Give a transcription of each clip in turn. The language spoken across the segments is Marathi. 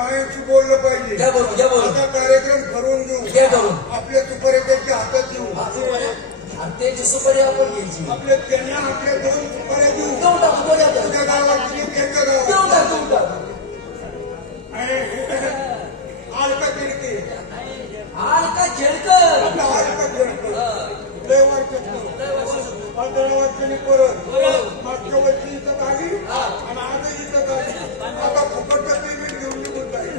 बायांशी बोललं पाहिजे. घ्या बोलू आता कार्यक्रम ठरवून घेऊ. घ्या करून आपल्या सुपाऱ्याच्या हातात देऊ. त्याची सुपारी आपण घ्यायची. आपल्या त्यांना आपल्या 2 सुपाऱ्या देऊ. तुझ्या गावात त्यांच्या गावात आलका खिडकी आलका खेळकर आपला आलका खिडकी लय वर्षांनी परत मागच्या वर्षी इथं आली आणि आजही इथं आली. आता फुकटचं पेमेंट घेऊन निघून जाईल.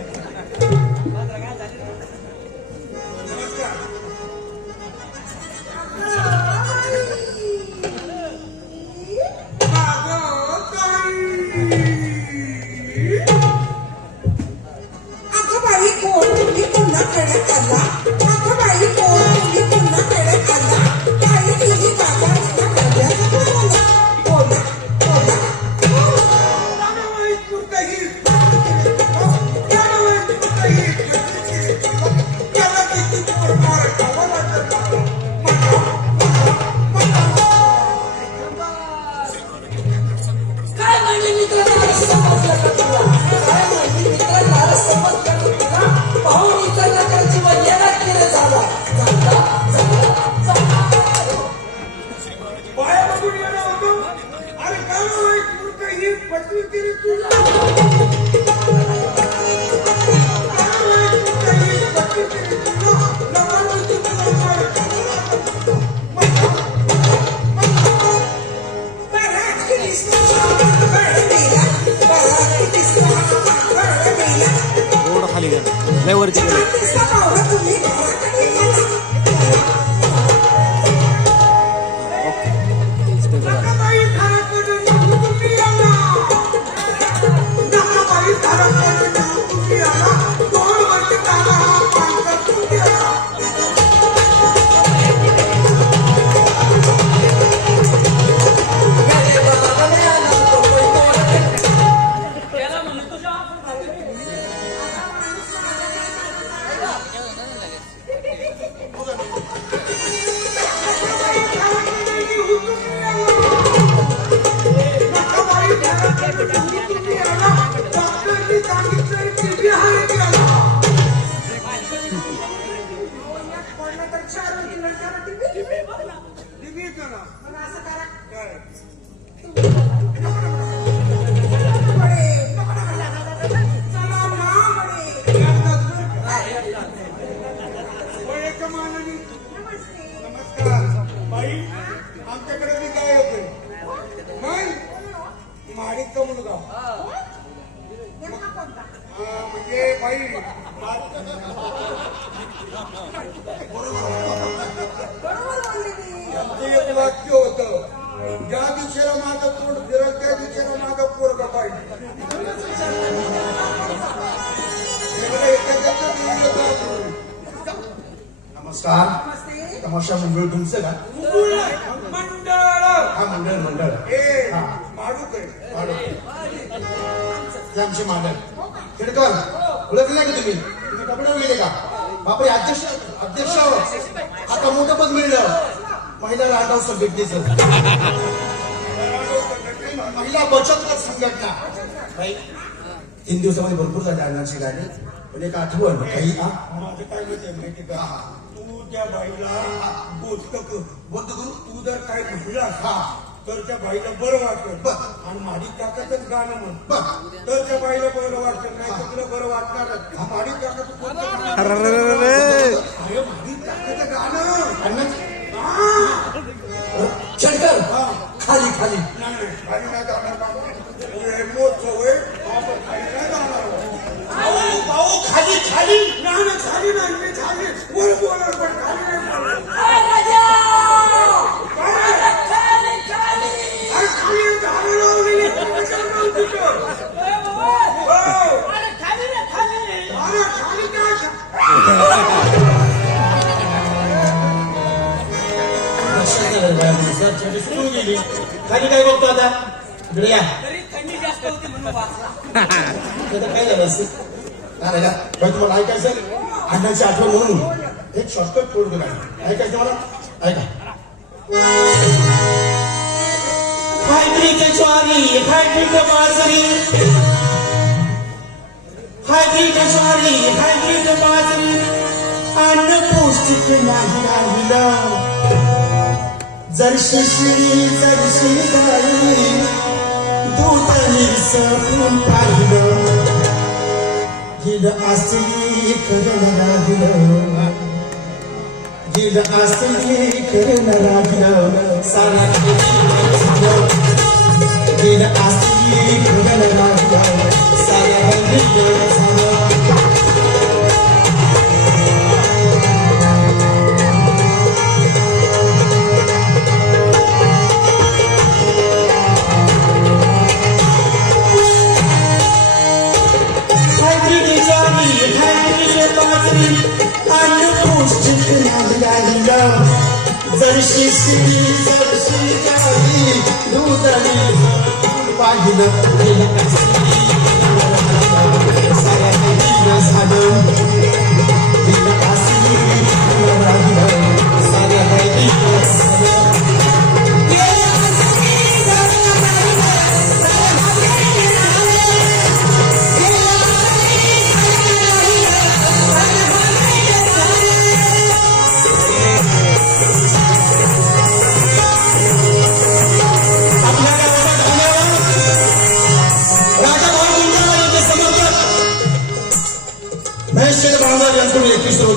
नमस्कार. तमाशा मंडळ तुमचं का? मंडळ आमचे मांडळ खेडकर ओळखले का तुम्ही? कपडे गेले का? बापरे अध्यक्ष आता मोठं पद मिळलं. महिला राहणार सभेचं महिला बचत गट संघटना. 3 दिवसामध्ये भरपूर झाली अण्णाची गाडी. पण एक आठवण काही माझं काय माहिती का? तू त्या बाईला बोध करू. तू जर काय म्हणलास तर त्या बाईला बरं वाटत आणि माडी काकाचंच गाणं म्हण तर त्या बाईला बरं वाटत नाही तर तुला बरं वाटणारच. माडी काकाचं माडी काकाचं गाणं शंकर खाली खाली नाही खाली नाही जाणार. मोठ सवय खाली नाही जाणार. खाली खाली नाही खाली नाही. मी खाली वर बोलणार पण खाली नाही खाली काय बघतो आता? थंडी जास्त होती म्हणून वाचला. काय झालं असं? तुम्हाला ऐकायचं अण्णाची आठवण म्हणून एक शॉर्टकट कोड दिला. ऐकायचं मला? ऐका. हायड्रिक ज्वारी, हायड्रिक बाजरी, हायब्रीड ज्वारी हायब्रीड बाजरी अन्न पौष्टिक नाही राहिलं जर्शी शिळी जर्शी गाई दूध निरसपून पाहिलं गिल असली खरं राहिलं गिल असली खरं राहिलं सारा गिल असली खरं राहिलं सारा जर्शी शिळी जर्शी गाई दूध पाहिलं साऱ्या झालं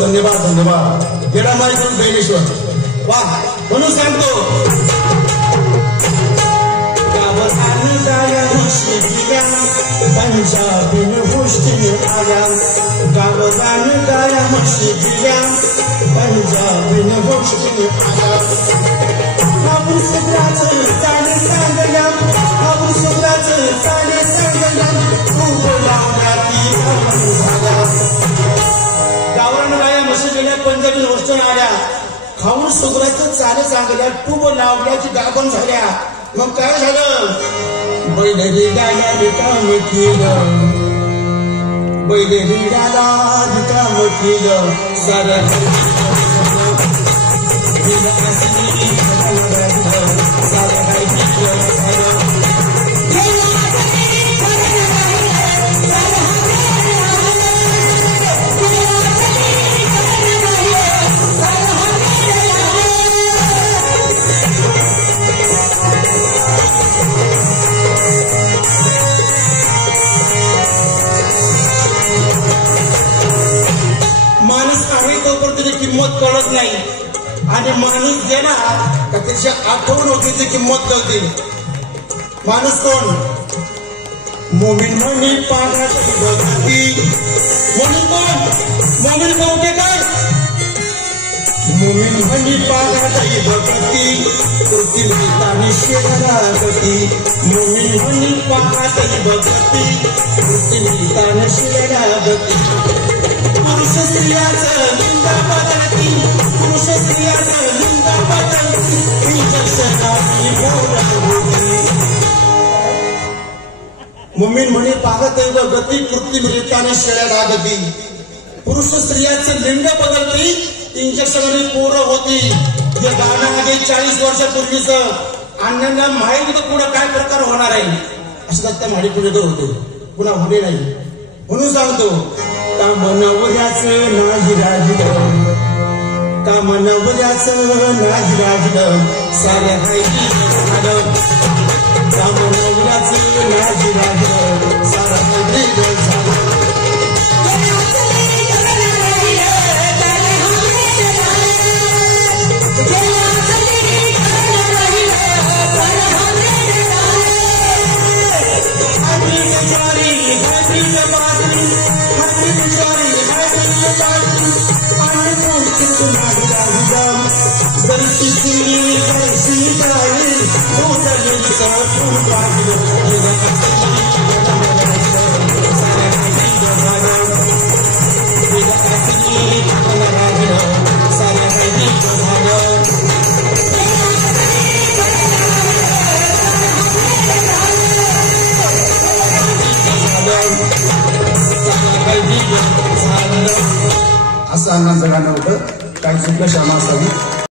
धन्यवाद धन्यवाद येडामाई करून बैलेश्वर वा म्हणून सांगतो गावाने गाया म्हशी दिल्या पंजाबीन गोष्टी आल्या गावाने गाया म्हशी दिल्या पंजाबीन गोष्टी आल्या आपण सुद्राचं चाले सांगल्या आपण सुद्राचं चाले सांगल्या खूप लावल्या ती झाल्या गावानं गाया म्हशी गेल्या पंजाबी गोष्टी आल्या खाऊन सुगराचं चाले चांगल्या टूब लावल्याची गाभण झाल्या मग काय झालं बैलरी गाया रिकाम केलं बैलरी गाला रिकाम केलं साऱ्या किंमत कळत नाही आणि माणूस गेला का त्याची आठवण होती ती किंमत कळते माणूस कोण मोमीन म्हणी पाण्याची बघती म्हणून कोण मोमीन कवटे काय मोमीन म्हणी पाण्याची बघती पृथ्वी तानी शेणागती मोमीन म्हणी पाण्याची बघती पृथ्वी तानी शेणागती पुरुष स्त्रियाचं लिंग बदलती पुरुष स्त्रियाचं लिंग बदलती इंजेक्शनाची होती मुमीन म्हणे पाहत गती पृथ्वी रिताने शेळ्या लागती पुरुष स्त्रियाचं लिंग बदलती इंजेक्शन पोरं होती हे गाणं आधी 40 वर्षापूर्वीच अण्णांना माहिती होतं पुढे काय प्रकार होणार आहे असं त्या माडी पुढे होते पुन्हा होणे नाही म्हणून सांगतो कामनवऱ्याचं नाही राहिलं कामनवऱ्याचं नाही राहिलं साऱ्या हायकी झालं कामनवऱ्याचं नाही राहिलं सारा हायकी झालं जर्शी शिळी जर्शी गाई दूध निरसपून पाहिलं